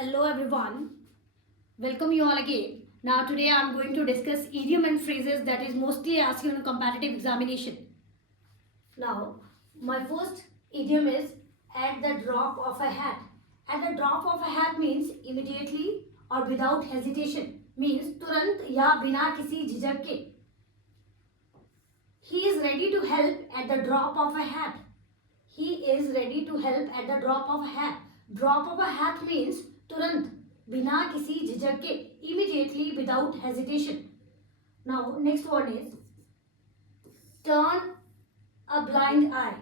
Hello everyone, welcome you all again. Now today I am going to discuss idiom and phrases that is mostly asked in a competitive examination. Now my first idiom is at the drop of a hat. At the drop of a hat means immediately or without hesitation, means तुरंत या बिना किसी झिझक के. He is ready to help at the drop of a hat. He is ready to help at the drop of a hat. Drop of a hat means तुरंत बिना किसी झिझक के, immediately without hesitation. Now next one is turn a blind eye.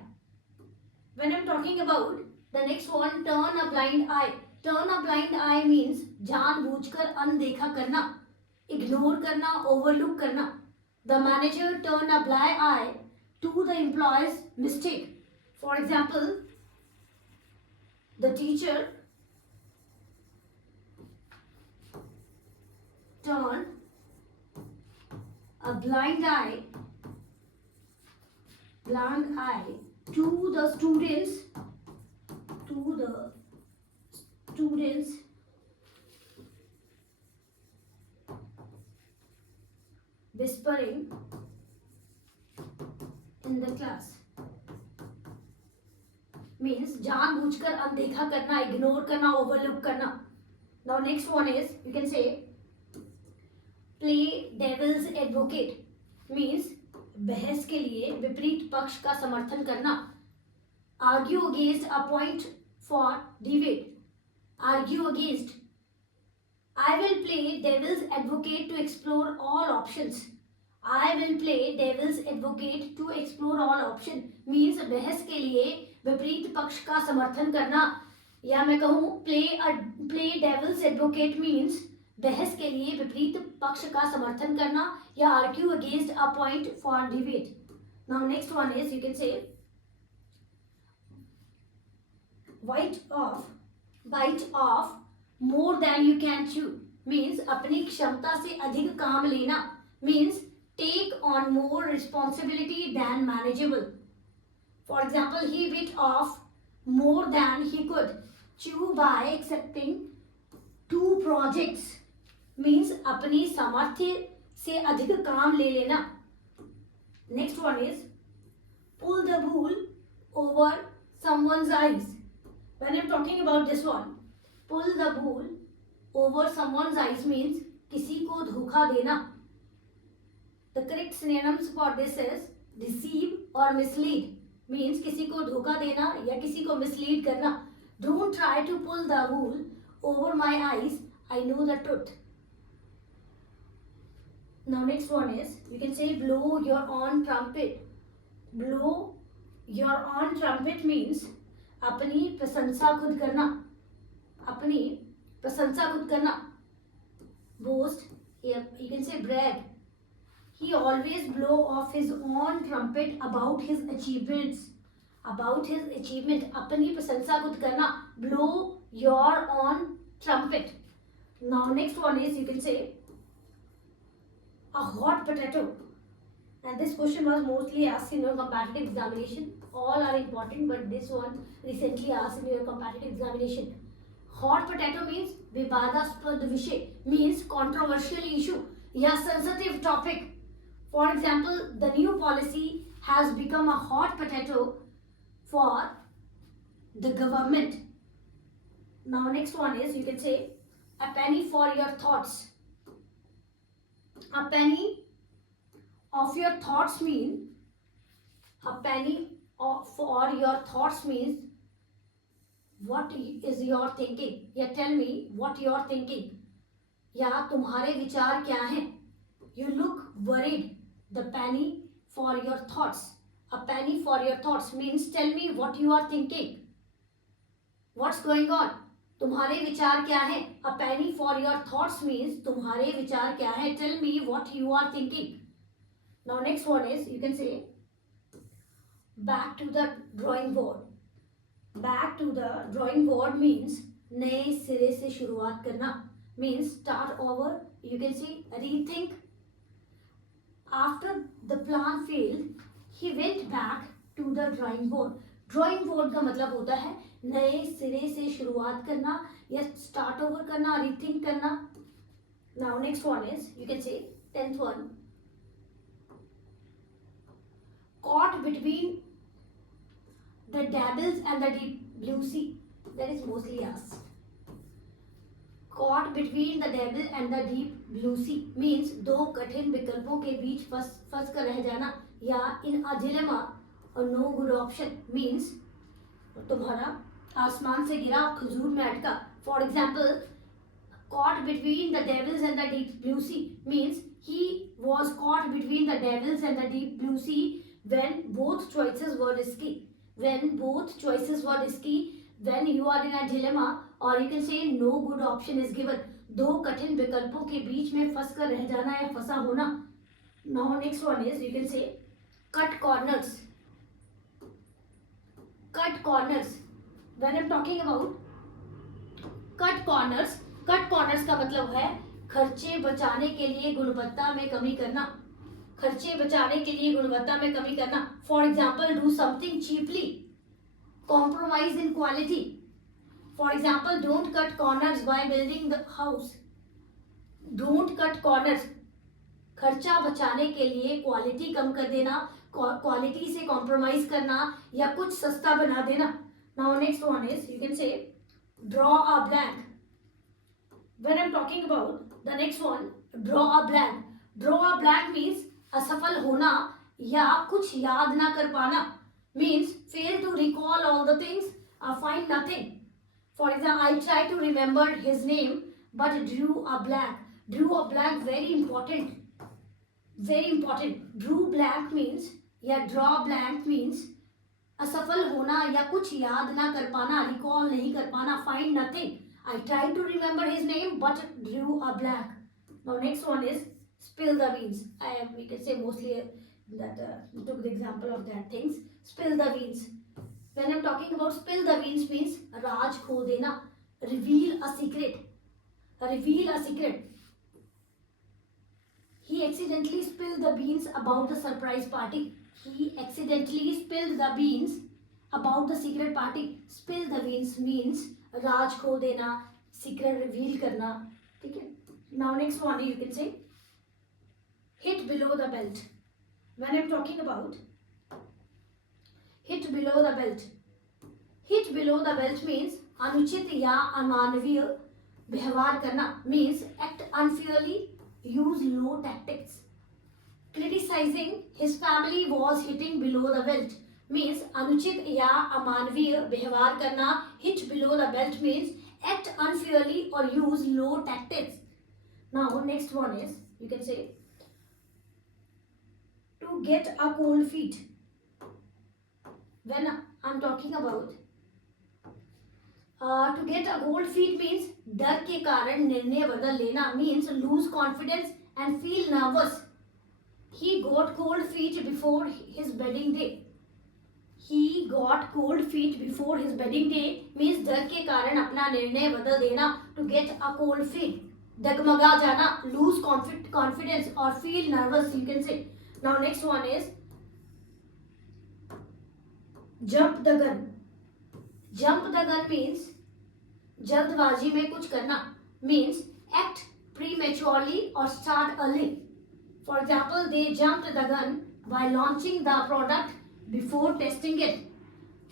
When I'm talking about the next one, turn a blind eye. Turn a blind eye means जानबूझकर अनदेखा करना, ignore करना, overlook करना. The manager turned a blind eye to the employee's mistake. For example, the teacher turned a blind eye to the students whispering in the class. Means जानबूझकर अनदेखा करना, ignore करना, overlook करना. Now next one is, you can say play devil's advocate. Means बहस के लिए विपरीत पक्ष का समर्थन करना. Argue against a point for debate. Argue against. I will play devil's advocate to explore all options. I will play devil's advocate to explore all options. Means बहस के लिए विपरीत पक्ष का समर्थन करना. या मैं कहूँ play devil's advocate means बहस के लिए विपरीत पक्ष का समर्थन करना या argue against a point for debate. Now next one is, you can say bite off more than you can chew. Means अपनी क्षमता से अधिक काम लेना. Means take on more responsibility than manageable. For example, he bit off more than he could chew by accepting 2 projects. Means अपनी सामर्थ्य से अधिक काम ले लेना. Next one is pull the wool over someone's eyes. When I'm talking about this one, pull the wool over someone's eyes means किसी को धोखा देना. The correct synonyms for this is deceive or mislead. Means किसी को धोखा देना या किसी को mislead करना. Don't try to pull the wool over my eyes. I know the truth. Now next one is, you can say blow your own trumpet. Blow your own trumpet means अपनी प्रशंसा खुद करना. अपनी प्रशंसा खुद करना. Boast, you can say brag. He always blow off his own trumpet about his achievements. About his achievement. अपनी प्रशंसा खुद करना. Blow your own trumpet. Now next one is, you can say a hot potato. And this question was mostly asked in your competitive examination. All are important, but this one recently asked in your competitive examination. Hot potato means विवादास्पद विषय, means controversial issue या sensitive topic. For example, the new policy has become a hot potato for the government. Now next one is, you can say a penny for your thoughts. A penny of your thoughts mean, a penny for your thoughts means what is your thinking. या tell me what you are thinking. या तुम्हारे विचार क्या हैं. You look worried. The penny for your thoughts. A penny for your thoughts means tell me what you are thinking. What's going on? तुम्हारे विचार क्या हैं. A penny for your thoughts means तुम्हारे विचार क्या हैं. Tell me what you are thinking. Now next one is, you can say back to the drawing board. Back to the drawing board means नए सिरे से शुरुआत करना. Means start over. You can say rethink. After the plan failed, he went back to the drawing board. Drawing board का मतलब होता है नए सिरे से शुरुआत करना या स्टार्ट ओवर करना, रीथिंक करना. Now next one is you can से 10th one, caught between the devils and the deep blue sea. That is mostly asked. Caught between the devil and the deep blue sea means दो कठिन विकल्पों के बीच फंस कर रह जाना, या in a dilemma और no good option means तुम्हारा आसमान से गिरा खजूर में अटका. For example, caught between the devils and the deep blue sea means he was caught between the devils and the deep blue sea when both choices were risky. When both choices were risky, when you are in a dilemma, or you can say no good option is given. दो कठिन विकल्पों के बीच में फंस कर रह जाना या फंसा होना. Now next one is you can say cut corners. Cut corners. When I'm talking about cut corners का मतलब है खर्चे बचाने के लिए गुणवत्ता में कमी करना. खर्चे बचाने के लिए गुणवत्ता में कमी करना. For example, do something cheaply, compromise in quality. For example, don't cut corners by building the house. Don't cut corners, खर्चा बचाने के लिए क्वालिटी कम कर देना, क्वालिटी से कॉम्प्रोमाइज करना या कुछ सस्ता बना देना. Now next one is you can say draw a blank. When I am talking about the next one, draw a blank. Draw a blank means असफल होना या कुछ याद ना कर पाना. Means fail to recall all the things or find nothing. For example, I try to remember his name but drew a blank. Drew a blank, very important. Very important. Drew blank means या draw blank means असफल होना या कुछ याद ना कर पाना, recall नहीं कर पाना. Find nothing. I tried to remember his name but drew a blank. Now next one is spill the beans. We can say mostly that took the example of that things. Spill the beans. When I'm talking about spill the beans means राज खोल देना, reveal a secret. Reveal a secret. He accidentally spilled the beans about the surprise party. He accidentally spilled the beans about the secret party. Spill the beans means राज खोल देना, secret reveal करना. ठीक है. Now next one you can say hit below the belt. When I'm talking about hit below the belt. Hit below the belt means अनुचित या अमानवीय व्यवहार करना. Means act unfairly, use low tactics. Criticizing his family was hitting below the belt. Means अनुचित या अमानवीय व्यवहार करना. Hit below the belt means act unfairly or use low tactics. Now next one is you can say to get a cold feet. When I'm talking about to get a cold feet means डर के कारण निर्णय बदल लेना. Means lose confidence and feel nervous. He got cold feet before his wedding day. He got cold feet before his wedding day means डर के कारण अपना निर्णय बदल देना. To get a cold feet, डगमगा जाना, lose confidence or feel nervous you can say. Now next one is jump the gun. Jump the gun means जल्दबाजी में कुछ करना. Means act prematurely or start early. For example, they jumped the gun by launching the product before testing it.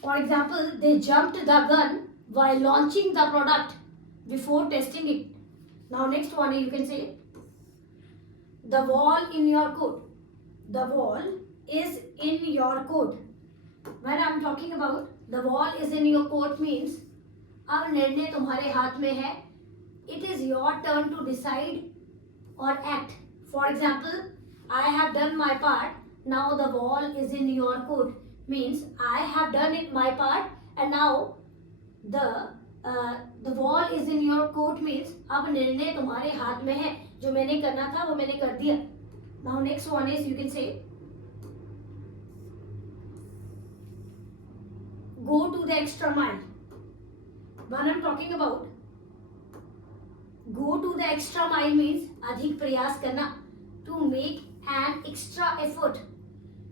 For example, they jumped the gun by launching the product before testing it. Now next one you can say the wall in your coat. The wall is in your coat. When I'm talking about the wall is in your coat means अब निर्णय तुम्हारे हाथ में है. It is your turn to decide or act. For example, I have done my part. Now the ball is in your court. Means I have done it my part and now the ball is in your court means अब निर्णय तुम्हारे हाथ में है. जो मैंने करना था वो मैंने कर दिया. Now next one is you can say go to the extra mile. When I'm talking about go to the extra mile means अधिक प्रयास करना. To make an extra effort.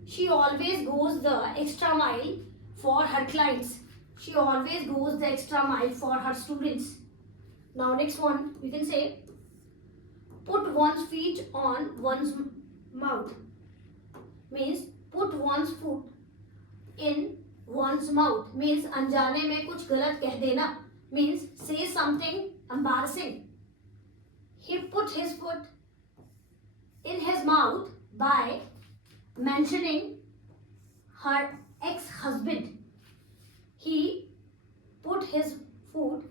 She always goes the extra mile for her clients. She always goes the extra mile for her students. Now next one, you can say put one's feet on one's mouth. Means put one's foot in one's mouth. Means अनजाने में कुछ गलत कह देना. Means say something embarrassing. He put his foot in his mouth by mentioning her ex-husband. He put his foot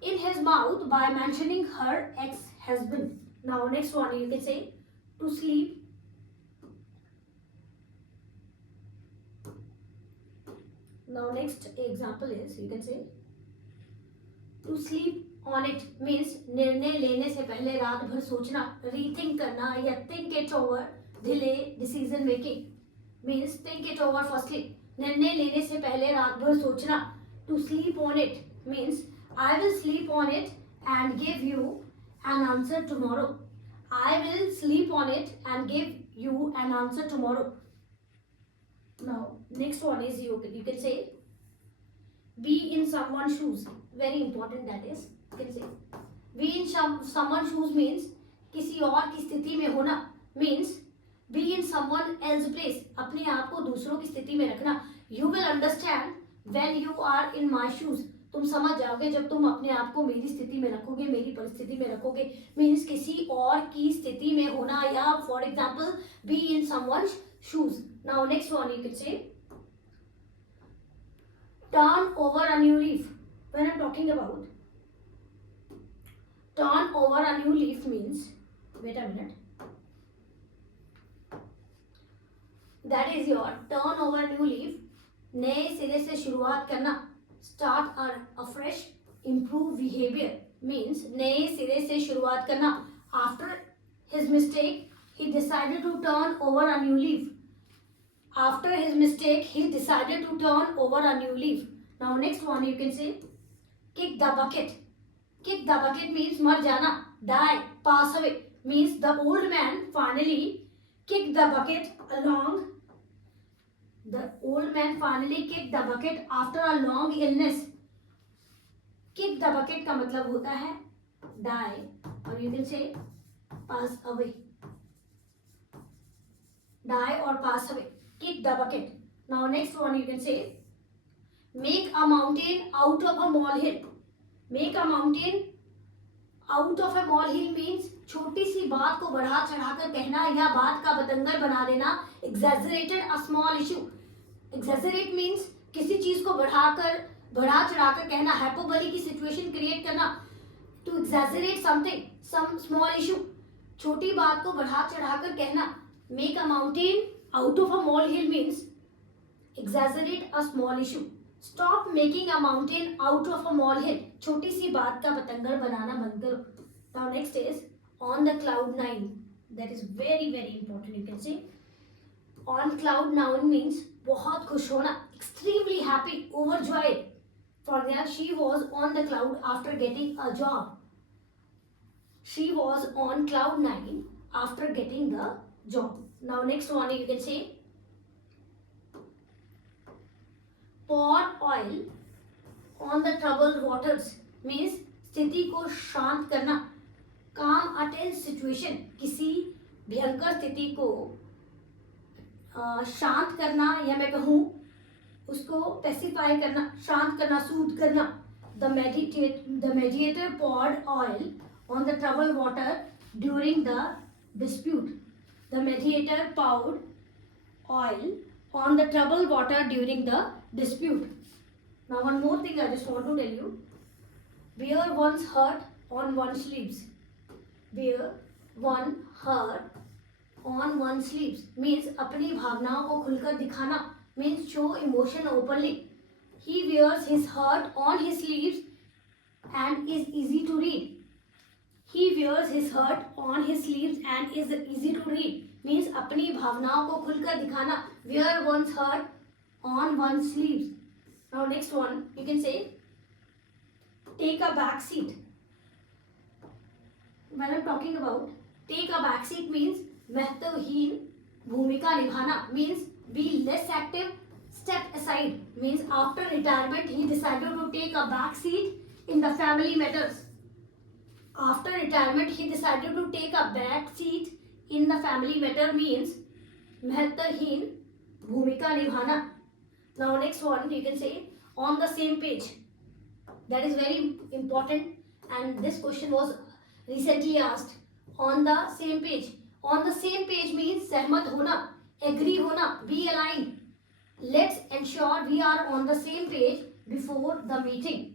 in his mouth by mentioning her ex-husband. Now next one, you can say to sleep. Now next example is, you can say to sleep on it means निर्णय लेने से पहले रात भर सोचना, rethink करना या think it over, delay decision making. Means think it over firstly. निर्णय लेने से पहले रात भर सोचना. To sleep on it means I will sleep on it and give you an answer tomorrow. I will sleep on it and give you an answer tomorrow. Now next one is you can say be in someone's shoes. Very important that is. You can say be in someone's shoes means किसी और की स्थिति में होना. Means be in someone else's place. अपने आप को दूसरों की स्थिति में रखना. You will understand when you are in my shoes. तुम समझ जाओगे जब तुम अपने आप को मेरी स्थिति में रखोगे, मेरी परिस्थिति में रखोगे. Means किसी और की स्थिति में होना या for example be in someone's shoes. Now next one you can say turn over a new leaf. When I'm talking about turn over a new leaf means, wait a minute, that is your turn over a new leaf. नए सिरे से शुरुआत करना. Start a fresh, improve behavior means नए सिरे से शुरुआत करना. After his mistake, he decided to turn over a new leaf. After his mistake, he decided to turn over a new leaf. Now next one you can say kick the bucket. Kick the bucket means मर जाना, die, pass away. Means the old man finally kicked the bucket along. The old man finally kicked the bucket after a long illness. Kick the bucket का मतलब होता है die और you can say pass away. Die or pass away. Kick the bucket. Now next one you can say make a mountain out of a molehill. Make a mountain out of a molehill means छोटी सी बात को बढ़ा चढ़ाकर कहना या बात का बतंगड़ बना देना. Exaggerated a small issue. Exaggerate means किसी चीज को बढ़ा चढ़ाकर कहना. Hyperbole की situation create करना. To exaggerate something, some small issue. छोटी बात को बढ़ा चढ़ाकर कहना. Make a mountain out of a molehill means exaggerate a small issue. Stop making a mountain out of a molehill. छोटी सी बात का बतंगड़ बनाना बंद करो. Now next is on the cloud nine. That is very very important. You can say on cloud nine means बहुत खुश होना. Extremely happy, overjoyed. For example, she was on the cloud after getting a job. She was on cloud nine after getting the job. Now next one you can say pour oil on the troubled waters means स्थिति को शांत करना. calm a tense situation किसी भयंकर स्थिति को शांत करना या मैं कहूँ उसको पेसिफाई करना, शांत करना, सूद करना. The mediator poured oil on the troubled water during the dispute. The mediator poured oil on the troubled water during the dispute. Now one more thing I just want to tell you. Wear one's hurt on one's sleeves. Wear one hurt on one's sleeves means अपनी भावनाओं को खुलकर दिखाना. Means show emotion openly. He wears his hurt on his sleeves and is easy to read. He wears his hurt on his sleeves and is easy to read. Means अपनी भावनाओं को खुलकर दिखाना. Wear one's hurt on one's sleeves. Now next one you can say take a back seat. When I'm talking about take a back seat means महत्वहीन भूमिका निभाना. Means be less active, step aside means after retirement he decided to take a back seat in the family matters. After retirement he decided to take a back seat in the family matter means महत्वहीन भूमिका निभाना. Now next one you can say on the same page. That is very important and this question was recently asked. On the same page. On the same page means सहमत होना, agree होना, be aligned. Let's ensure we are on the same page before the meeting.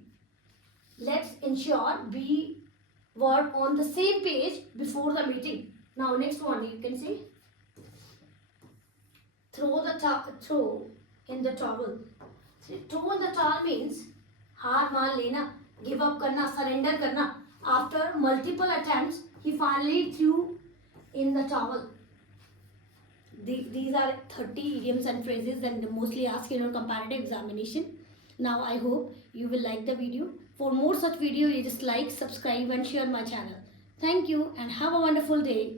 Let's ensure we were on the same page before the meeting. Now next one you can say throw in the towel. Throw in the towel means हार मान लेना, give up करना, surrender करना. After multiple attempts, he finally threw in the towel. These are 30 idioms and phrases and mostly asked in your comparative examination. Now I hope you will like the video. For more such video, you just like, subscribe and share my channel. Thank you and have a wonderful day.